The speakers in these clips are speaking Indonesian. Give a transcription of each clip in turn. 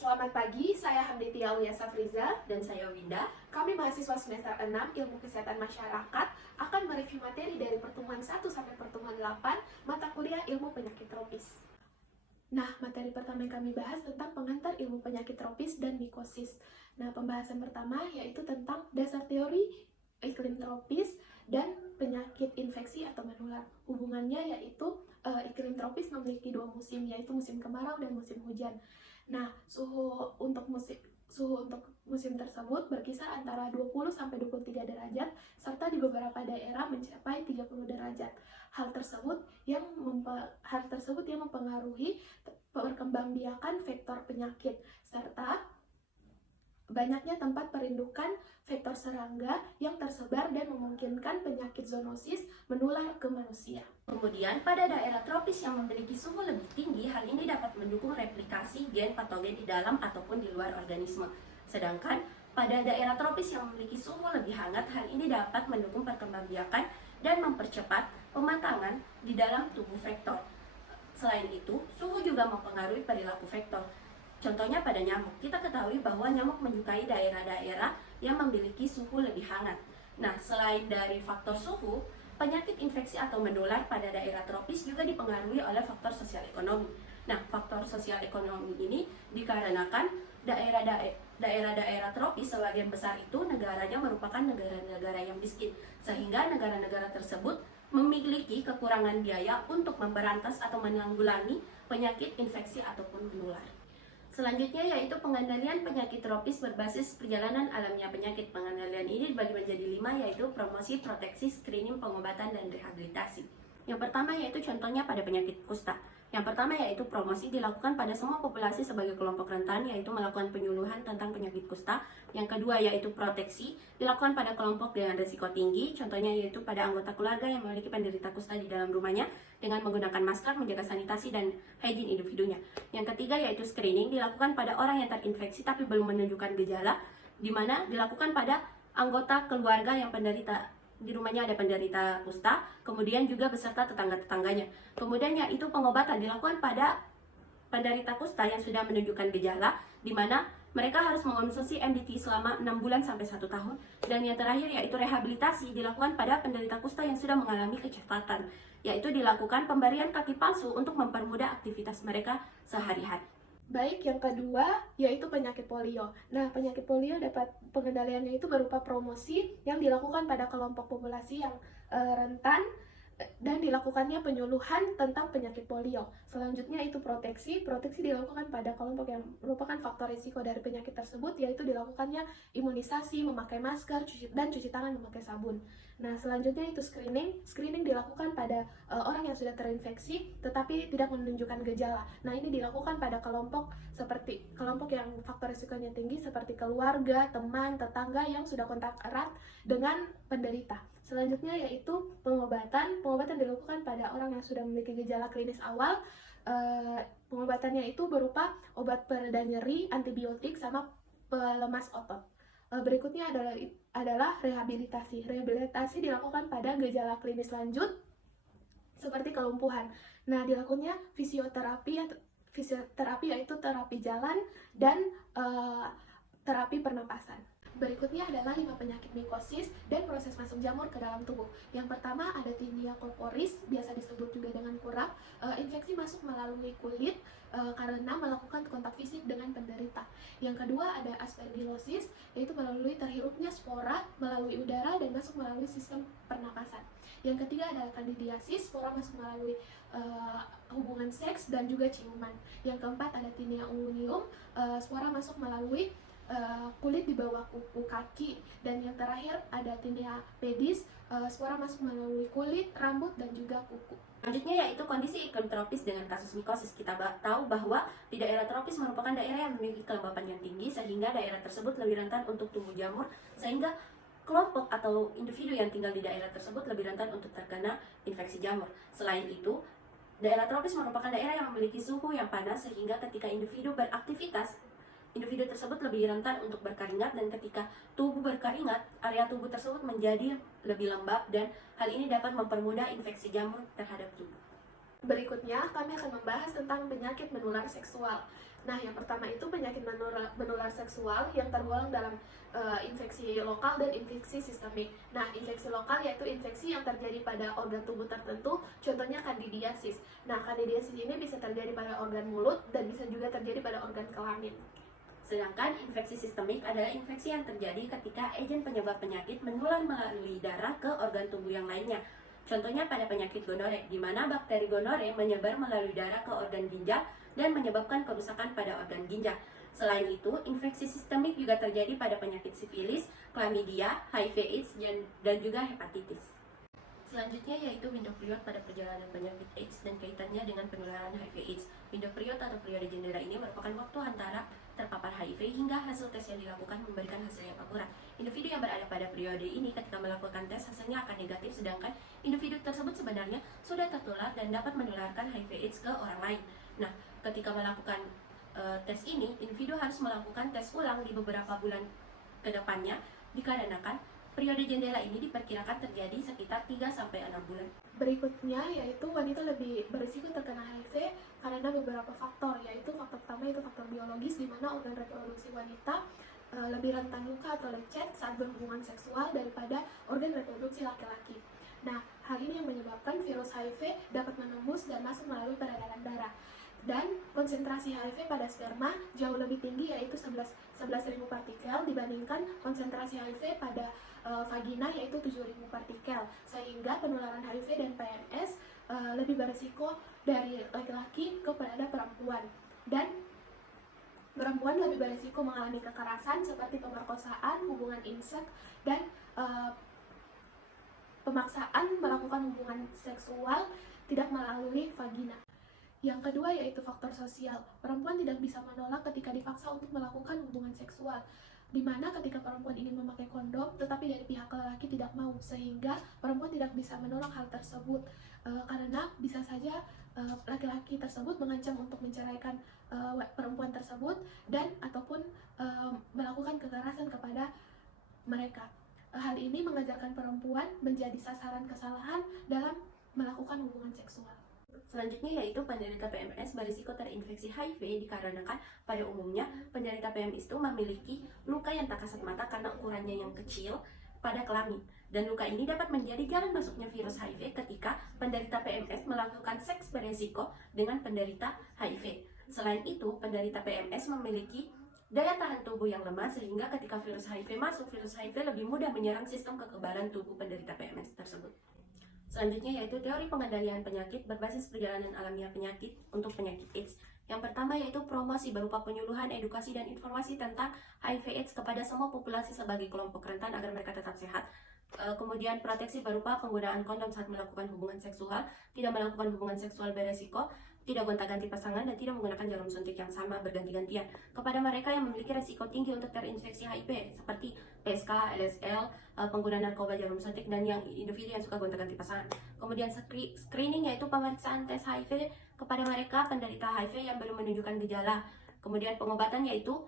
Selamat pagi, saya Hamditia Aulia Safriza. Dan saya Winda. Kami mahasiswa semester 6 Ilmu Kesehatan Masyarakat akan mereview materi dari pertemuan 1 sampai pertemuan 8 mata kuliah Ilmu Penyakit Tropis. Nah, materi pertama yang kami bahas tentang pengantar ilmu penyakit tropis dan mikosis. Nah, pembahasan pertama yaitu tentang dasar teori iklim tropis dan penyakit infeksi atau menular. Hubungannya yaitu iklim tropis memiliki dua musim, yaitu musim kemarau dan musim hujan. Nah, suhu untuk musim tersebut berkisar antara 20 sampai 23 derajat serta di beberapa daerah mencapai 30 derajat. Hal tersebut yang mempengaruhi perkembangbiakan vektor penyakit serta banyaknya tempat perindukan vektor serangga yang tersebar dan memungkinkan penyakit zoonosis menular ke manusia. Kemudian, pada daerah tropis yang memiliki suhu lebih tinggi, hal ini dapat mendukung replikasi gen patogen di dalam ataupun di luar organisme. Sedangkan, pada daerah tropis yang memiliki suhu lebih hangat, hal ini dapat mendukung perkembangbiakan dan mempercepat pematangan di dalam tubuh vektor. Selain itu, suhu juga mempengaruhi perilaku vektor. Contohnya pada nyamuk, kita ketahui bahwa nyamuk menyukai daerah-daerah yang memiliki suhu lebih hangat. Nah, selain dari faktor suhu, penyakit infeksi atau menular pada daerah tropis juga dipengaruhi oleh faktor sosial ekonomi. Nah, faktor sosial ekonomi ini dikarenakan daerah-daerah tropis sebagian besar itu negaranya merupakan negara-negara yang miskin, sehingga negara-negara tersebut memiliki kekurangan biaya untuk memberantas atau menanggulangi penyakit infeksi ataupun menular. Selanjutnya yaitu pengendalian penyakit tropis berbasis perjalanan alamnya penyakit. Pengendalian ini dibagi menjadi 5, yaitu promosi, proteksi, screening, pengobatan, dan rehabilitasi. Yang pertama yaitu contohnya pada penyakit kusta. Yang pertama yaitu promosi dilakukan pada semua populasi sebagai kelompok rentan, yaitu melakukan penyuluhan tentang penyakit kusta. Yang kedua yaitu proteksi dilakukan pada kelompok dengan risiko tinggi, contohnya yaitu pada anggota keluarga yang memiliki penderita kusta di dalam rumahnya dengan menggunakan masker, menjaga sanitasi dan hygiene individunya. Yang ketiga yaitu screening dilakukan pada orang yang terinfeksi tapi belum menunjukkan gejala, di mana dilakukan pada anggota keluarga yang di rumahnya ada penderita kusta, kemudian juga beserta tetangga-tetangganya. Kemudian yaitu pengobatan dilakukan pada penderita kusta yang sudah menunjukkan gejala, di mana mereka harus mengonsumsi MDT selama 6 bulan sampai 1 tahun. Dan yang terakhir yaitu rehabilitasi dilakukan pada penderita kusta yang sudah mengalami kecacatan, yaitu dilakukan pemberian kaki palsu untuk mempermudah aktivitas mereka sehari-hari. Baik, yang kedua yaitu penyakit polio. Nah, penyakit polio dapat pengendaliannya itu berupa promosi yang dilakukan pada kelompok populasi yang rentan dan dilakukannya penyuluhan tentang penyakit polio. Selanjutnya itu proteksi. Proteksi dilakukan pada kelompok yang merupakan faktor risiko dari penyakit tersebut, yaitu dilakukannya imunisasi, memakai masker, dan cuci tangan memakai sabun. Nah, selanjutnya itu screening. Screening dilakukan pada orang yang sudah terinfeksi tetapi tidak menunjukkan gejala. Nah, ini dilakukan pada kelompok yang faktor risikonya tinggi seperti keluarga, teman, tetangga yang sudah kontak erat dengan penderita. Selanjutnya yaitu pengobatan. Pengobatan dilakukan pada orang yang sudah memiliki gejala klinis awal. Pengobatannya itu berupa obat pereda nyeri, antibiotik, sama pelemas otot. Berikutnya adalah rehabilitasi. Rehabilitasi dilakukan pada gejala klinis lanjut seperti kelumpuhan. Nah, dilakukannya fisioterapi yaitu terapi jalan dan terapi pernapasan. Berikutnya adalah 5 penyakit mikosis dan proses masuk jamur ke dalam tubuh. Yang pertama ada Tinea corporis, biasa disebut juga dengan kurap. Infeksi masuk melalui kulit karena melakukan kontak fisik dengan penderita. Yang kedua ada aspergillosis, yaitu melalui terhirupnya spora melalui udara dan masuk melalui sistem pernapasan. Yang ketiga adalah candidiasis, spora masuk melalui hubungan seks dan juga ciuman. Yang keempat ada Tinea unguium, spora masuk melalui kulit di bawah kuku kaki. Dan yang terakhir ada Tinea pedis, spora masuk melalui kulit, rambut, dan juga kuku. Selanjutnya yaitu kondisi iklim tropis dengan kasus mikosis. Kita tahu bahwa di daerah tropis merupakan daerah yang memiliki kelembapan yang tinggi, sehingga daerah tersebut lebih rentan untuk tumbuh jamur, sehingga kelompok atau individu yang tinggal di daerah tersebut lebih rentan untuk terkena infeksi jamur. Selain itu, daerah tropis merupakan daerah yang memiliki suhu yang panas, sehingga ketika individu beraktivitas, individu tersebut lebih rentan untuk berkeringat, dan ketika tubuh berkeringat, area tubuh tersebut menjadi lebih lembab dan hal ini dapat mempermudah infeksi jamur terhadap tubuh. Berikutnya, kami akan membahas tentang penyakit menular seksual. Nah, yang pertama itu penyakit menular seksual yang tergolong dalam infeksi lokal dan infeksi sistemik. Nah, infeksi lokal yaitu infeksi yang terjadi pada organ tubuh tertentu, contohnya kandidiasis. Nah, kandidiasis ini bisa terjadi pada organ mulut dan bisa juga terjadi pada organ kelamin. Sedangkan infeksi sistemik adalah infeksi yang terjadi ketika agen penyebab penyakit menular melalui darah ke organ tubuh yang lainnya. Contohnya pada penyakit gonore, di mana bakteri gonore menyebar melalui darah ke organ ginjal dan menyebabkan kerusakan pada organ ginjal. Selain itu, infeksi sistemik juga terjadi pada penyakit sifilis, chlamydia, HIV/AIDS, dan juga hepatitis. Selanjutnya yaitu window period pada perjalanan penyakit AIDS dan kaitannya dengan penularan HIV/AIDS. Window period atau periode jendela ini merupakan waktu antara terpapar HIV hingga hasil tes yang dilakukan memberikan hasil yang akurat. Individu yang berada pada periode ini ketika melakukan tes hasilnya akan negatif, sedangkan individu tersebut sebenarnya sudah tertular dan dapat menularkan HIV/AIDS ke orang lain. Nah, ketika melakukan tes ini, individu harus melakukan tes ulang di beberapa bulan ke depannya dikarenakan periode jendela ini diperkirakan terjadi sekitar 3-6 bulan. Berikutnya yaitu wanita lebih berisiko terkena HIV karena beberapa faktor, yaitu faktor pertama itu faktor biologis di mana organ reproduksi wanita lebih rentan luka atau lecet saat berhubungan seksual daripada organ reproduksi laki-laki. Nah, hal ini yang menyebabkan virus HIV dapat menembus dan masuk melalui peredaran darah. Dan konsentrasi HIV pada sperma jauh lebih tinggi, yaitu 11.000 partikel dibandingkan konsentrasi HIV pada vagina yaitu 7.000 partikel, sehingga penularan HIV dan PMS lebih berisiko dari laki-laki kepada perempuan. Dan perempuan lebih berisiko mengalami kekerasan seperti pemerkosaan, hubungan insek, dan pemaksaan melakukan hubungan seksual tidak melalui vagina. Yang kedua yaitu faktor sosial. Perempuan tidak bisa menolak ketika dipaksa untuk melakukan hubungan seksual, di mana ketika perempuan ingin memakai kondom tetapi dari pihak lelaki tidak mau, sehingga perempuan tidak bisa menolak hal tersebut karena bisa saja laki-laki tersebut mengancam untuk menceraikan perempuan tersebut dan ataupun melakukan kekerasan kepada mereka. Hal ini mengajarkan perempuan menjadi sasaran kesalahan dalam melakukan hubungan seksual. Selanjutnya yaitu penderita PMS berisiko terinfeksi HIV dikarenakan pada umumnya penderita PMS itu memiliki luka yang tak kasat mata karena ukurannya yang kecil pada kelamin. Dan luka ini dapat menjadi jalan masuknya virus HIV ketika penderita PMS melakukan seks beresiko dengan penderita HIV. Selain itu, penderita PMS memiliki daya tahan tubuh yang lemah sehingga ketika virus HIV masuk, virus HIV lebih mudah menyerang sistem kekebalan tubuh penderita PMS tersebut. Selanjutnya yaitu teori pengendalian penyakit berbasis perjalanan alamiah penyakit untuk penyakit AIDS. Yang pertama yaitu promosi berupa penyuluhan, edukasi, dan informasi tentang HIV/AIDS kepada semua populasi sebagai kelompok rentan agar mereka tetap sehat. Kemudian proteksi berupa penggunaan kondom saat melakukan hubungan seksual, tidak melakukan hubungan seksual beresiko, tidak gonta-ganti pasangan, dan tidak menggunakan jarum suntik yang sama berganti-gantian kepada mereka yang memiliki resiko tinggi untuk terinfeksi HIV seperti PSK, LSL, pengguna narkoba, jarum suntik, dan yang individu yang suka gonta-ganti pasangan. Kemudian screening yaitu pemeriksaan tes HIV kepada mereka penderita HIV yang belum menunjukkan gejala. Kemudian pengobatan yaitu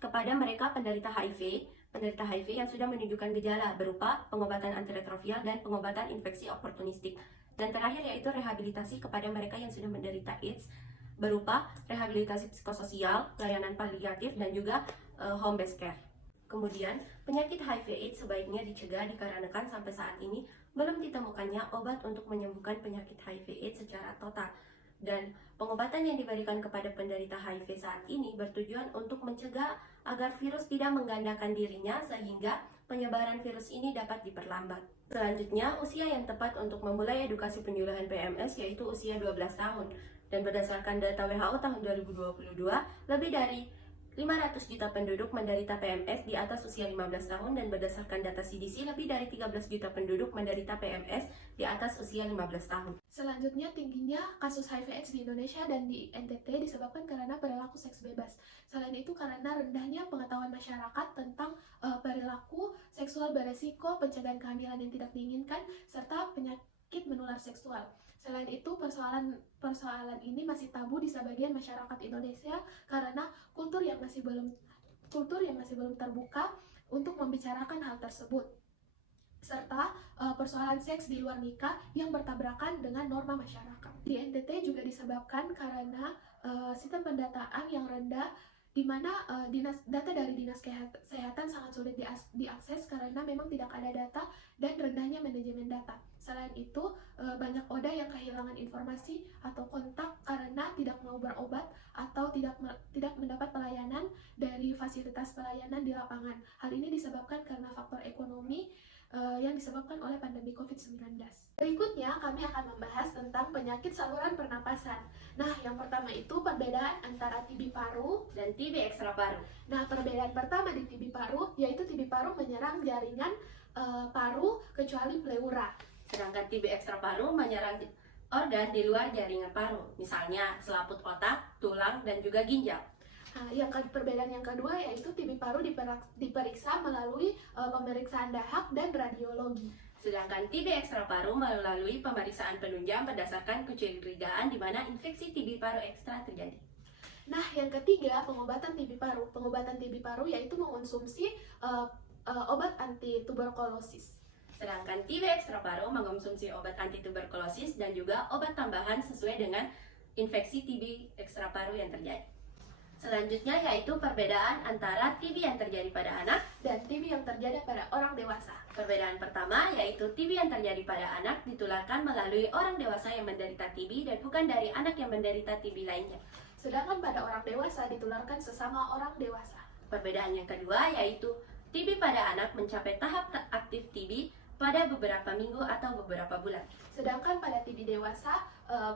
kepada mereka penderita HIV yang sudah menunjukkan gejala berupa pengobatan antiretroviral dan pengobatan infeksi oportunistik. Dan terakhir yaitu rehabilitasi kepada mereka yang sudah menderita AIDS berupa rehabilitasi psikososial, layanan paliatif, dan juga home based care. Kemudian, penyakit HIV/AIDS sebaiknya dicegah dikarenakan sampai saat ini belum ditemukannya obat untuk menyembuhkan penyakit HIV/AIDS secara total. Dan pengobatan yang diberikan kepada penderita HIV saat ini bertujuan untuk mencegah agar virus tidak menggandakan dirinya sehingga penyebaran virus ini dapat diperlambat. Selanjutnya, usia yang tepat untuk memulai edukasi penyuluhan PMS yaitu usia 12 tahun. Dan berdasarkan data WHO tahun 2022, lebih dari 500 juta penduduk menderita PMS di atas usia 15 tahun dan berdasarkan data CDC lebih dari 13 juta penduduk menderita PMS di atas usia 15 tahun. Selanjutnya, tingginya kasus HIV/AIDS di Indonesia dan di NTT disebabkan karena perilaku seks bebas. Selain itu, karena rendahnya pengetahuan masyarakat tentang perilaku seksual beresiko, pencegahan kehamilan yang tidak diinginkan, serta penyakit menular seksual. Selain itu, persoalan ini masih tabu di sebagian masyarakat Indonesia karena kultur yang masih belum terbuka untuk membicarakan hal tersebut. serta persoalan seks di luar nikah yang bertabrakan dengan norma masyarakat. Di NTT juga disebabkan karena sistem pendataan yang rendah, di mana data dari Dinas Kesehatan sangat sulit diakses karena memang tidak ada data dan rendahnya manajemen data. Selain itu, banyak ODA yang kehilangan informasi atau kontak karena tidak mau berobat atau tidak mendapat pelayanan dari fasilitas pelayanan di lapangan. Hal ini disebabkan karena faktor ekonomi yang disebabkan oleh pandemi COVID-19. Berikutnya, kami akan membahas tentang penyakit saluran pernapasan. Nah, yang pertama itu perbedaan antara TB paru dan TB ekstra paru. Nah, perbedaan pertama di TB paru yaitu TB paru menyerang jaringan paru kecuali pleura. Sedangkan TB ekstra paru menyerang organ di luar jaringan paru, misalnya selaput otak, tulang, dan juga ginjal. Nah, perbedaan yang kedua yaitu TB paru diperiksa melalui pemeriksaan dahak dan radiologi. Sedangkan TB ekstra paru melalui pemeriksaan penunjang berdasarkan kecurigaan di mana infeksi TB paru ekstra terjadi. Nah, yang ketiga pengobatan TB paru. Pengobatan TB paru yaitu mengonsumsi obat anti tuberkulosis. Sedangkan TB ekstra paru mengonsumsi obat anti tuberkulosis dan juga obat tambahan sesuai dengan infeksi TB ekstra paru yang terjadi. Selanjutnya yaitu perbedaan antara TB yang terjadi pada anak dan TB yang terjadi pada orang dewasa. Perbedaan pertama yaitu TB yang terjadi pada anak ditularkan melalui orang dewasa yang menderita TB dan bukan dari anak yang menderita TB lainnya. Sedangkan pada orang dewasa ditularkan sesama orang dewasa. Perbedaan yang kedua yaitu TB pada anak mencapai tahap aktif TB pada beberapa minggu atau beberapa bulan. Sedangkan pada TB dewasa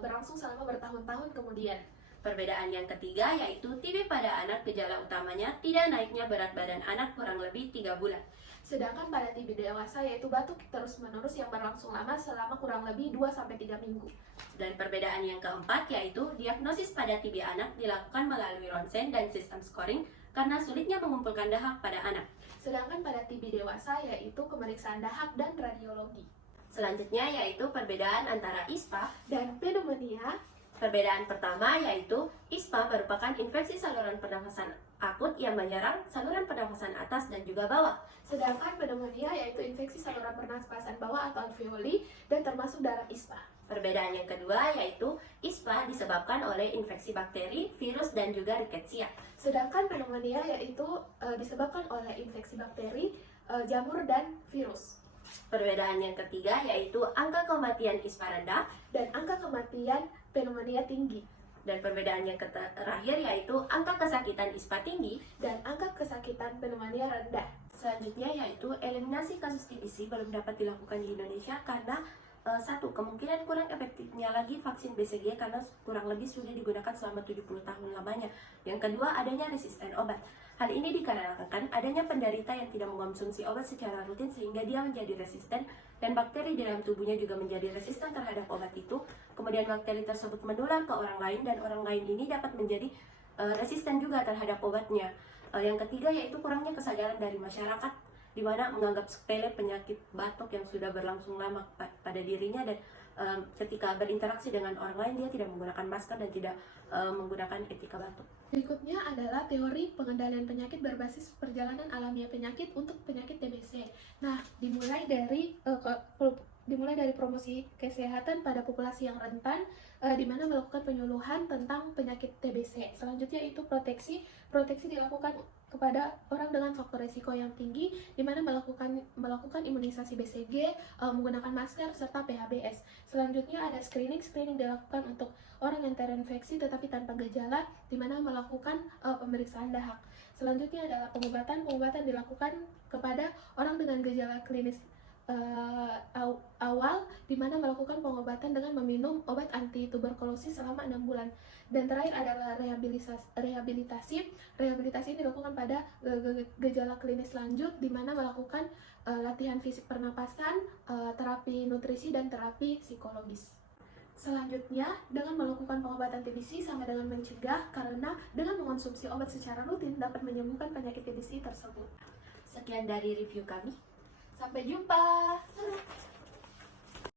berlangsung selama bertahun-tahun kemudian. Perbedaan yang ketiga yaitu TB pada anak gejala utamanya tidak naiknya berat badan anak kurang lebih 3 bulan. Sedangkan pada TB dewasa yaitu batuk terus-menerus yang berlangsung lama selama kurang lebih 2-3 minggu. Dan perbedaan yang keempat yaitu diagnosis pada TB anak dilakukan melalui ronsen dan sistem scoring karena sulitnya mengumpulkan dahak pada anak. Sedangkan pada TB dewasa yaitu pemeriksaan dahak dan radiologi. Selanjutnya yaitu perbedaan antara ISPA dan pneumonia. Perbedaan pertama yaitu ISPA merupakan infeksi saluran pernafasan akut yang menyerang saluran pernafasan atas dan juga bawah. Sedangkan pneumonia yaitu infeksi saluran pernafasan bawah atau alveoli dan termasuk dalam ISPA. Perbedaan yang kedua yaitu ISPA disebabkan oleh infeksi bakteri, virus, dan juga rickettsia. Sedangkan pneumonia yaitu disebabkan oleh infeksi bakteri, jamur, dan virus. Perbedaan yang ketiga yaitu angka kematian ISPA rendah dan angka kematian pneumonia tinggi. Dan perbedaan yang terakhir yaitu angka kesakitan ISPA tinggi dan angka kesakitan pneumonia rendah. Selanjutnya yaitu eliminasi kasus TBC belum dapat dilakukan di Indonesia karena satu, kemungkinan kurang efektifnya lagi vaksin BCG karena kurang lebih sudah digunakan selama 70 tahun lamanya. Yang kedua, adanya resisten obat. Hal ini dikarenakan adanya penderita yang tidak mengonsumsi obat secara rutin sehingga dia menjadi resisten dan bakteri di dalam tubuhnya juga menjadi resisten terhadap obat itu. Kemudian bakteri tersebut menular ke orang lain dan orang lain ini dapat menjadi resisten juga terhadap obatnya. Yang ketiga yaitu kurangnya kesadaran dari masyarakat di mana menganggap sepele penyakit batuk yang sudah berlangsung lama pada dirinya dan ketika berinteraksi dengan orang lain dia tidak menggunakan masker dan tidak menggunakan etika batuk. Berikutnya adalah teori pengendalian penyakit berbasis perjalanan alamiah penyakit untuk penyakit TBC. Nah, dimulai dari promosi kesehatan pada populasi yang rentan, di mana melakukan penyuluhan tentang penyakit TBC. Selanjutnya itu proteksi dilakukan kepada orang dengan faktor risiko yang tinggi, di mana melakukan imunisasi BCG, menggunakan masker serta PHBS. Selanjutnya ada screening dilakukan untuk orang yang terinfeksi tetapi tanpa gejala, di mana melakukan pemeriksaan dahak. Selanjutnya adalah pengobatan dilakukan kepada orang dengan gejala klinis awal, di mana melakukan pengobatan dengan meminum obat anti tuberkulosis selama 6 bulan. Dan terakhir adalah rehabilitasi ini dilakukan pada gejala klinis lanjut, di mana melakukan latihan fisik pernapasan, terapi nutrisi, dan terapi psikologis. Selanjutnya, dengan melakukan pengobatan TBC sama dengan mencegah, karena dengan mengonsumsi obat secara rutin dapat menyembuhkan penyakit TBC tersebut. Sekian dari review kami. Sampai jumpa.